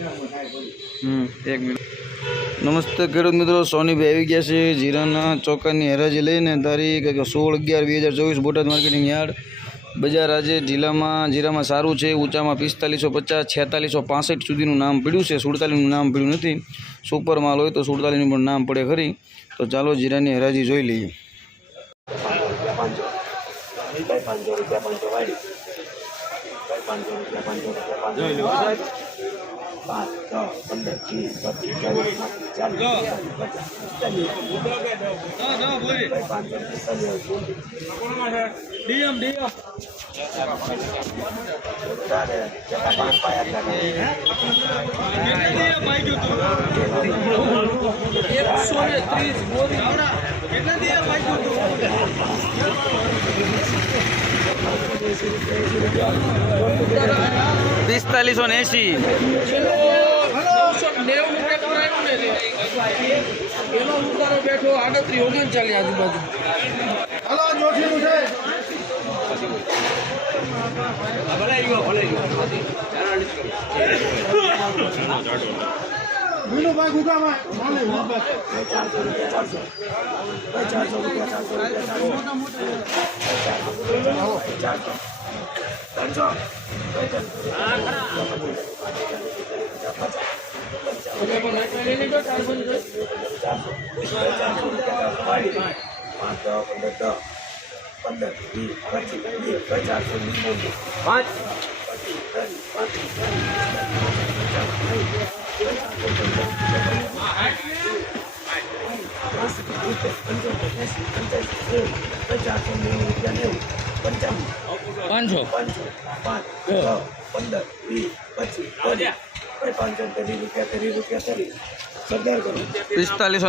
હમ નમસ્તે ખેડૂત મિત્રો, સોનીભાઈ આવી ગયા છે જીરાના ચોકાની હરાજી લઈને. તારીખ સોળ અગિયાર બે હજાર ચોવીસ, બોટાદ માર્કેટિંગ યાર્ડ. બજાર આજે જિલ્લામાં જીરામાં સારું છે, ઊંચામાં પિસ્તાલીસો પચાસ, છેતાલીસો પાસઠ સુધીનું નામ પડ્યું છે. સુડતાલીસનું નામ પડ્યું નથી. સુપર માલ હોય તો સુડતાલીસનું પણ નામ પડે ખરી. તો ચાલો જીરાની હરાજી જોઈ લઈએ. પાંચસો રૂપિયા પાંચસો પાંચ છ પંદર વીસ પચીસ ચાલીસ ચાલીસ પચાસ પિસ્તાલીસ પાંચસો પિસ્તાલીસ તારે કેટલા પાંચ પાયા પિસ્તાલીસો ને એસી એનો ઉતારો બેઠો આડત્રીસ ઓગણચાલીસ આજુબાજુ ભાઈ ચારસો રૂપિયા ચારસો રૂપિયા ચારસો ચારસો રૂપિયા પાંચ. દસ પંદર દસ પંદર વીસ પચીસ વીસ ચારસો વીસ પાંચ ચારસો પાંચસો. પંદર વીસ પચીસ પાંચસો ત્રીસ રૂપિયા ત્રીસ રૂપિયા ત્રીસ સરદાર કરો પિસ્તાલીસો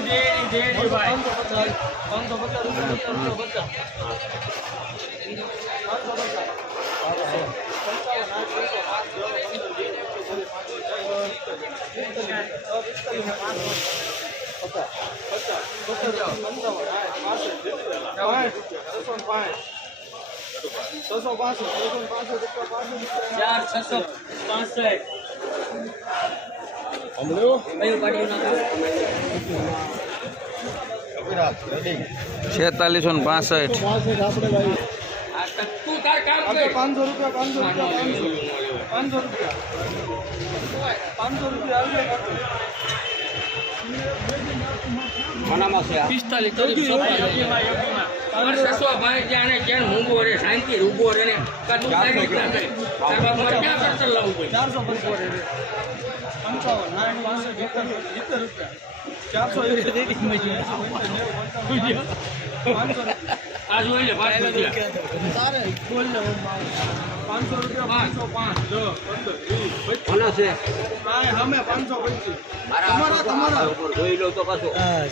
ને ધરી ચાર છસો પાસઠ છેતાલીસો ને પાસઠ. પાંચસો રૂપિયા પાંચસો રૂપિયા પાંચસો પાંચસો રૂપિયા. પાંચસો રૂપિયા પિસ્તાલીસ ભાઈ ત્યાં ને ક્યાં ઊંઘો રે શાંતિ ઊભો રે ને. ચારસો પંચાવન પંચાવન સાઠ પાસઠ સિત્તેર રૂપિયા ચારસો પાંચસો રૂપિયા પાંચસો પાંચ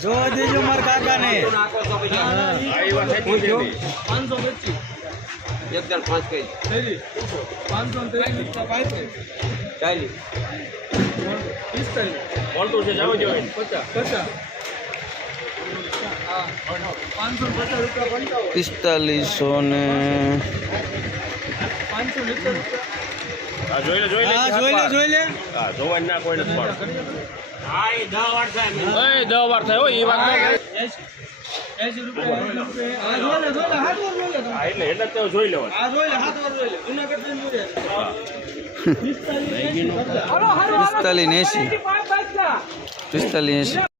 જોવા દેજો મારા કાકાને પાંચસો પચીસ ત્રીસ પાંચસો પાંચ ત્રીસ રૂપિયા પાંત્રીસ પિસ્તાલીસ. પચાસ. પચાસ. હા પાંચસો ને પચાસ પિસ્તાલીસો ને પાંચસો જોઈ લે પિસ્તાલીસ એંસી પિસ્તાલીસ એંસી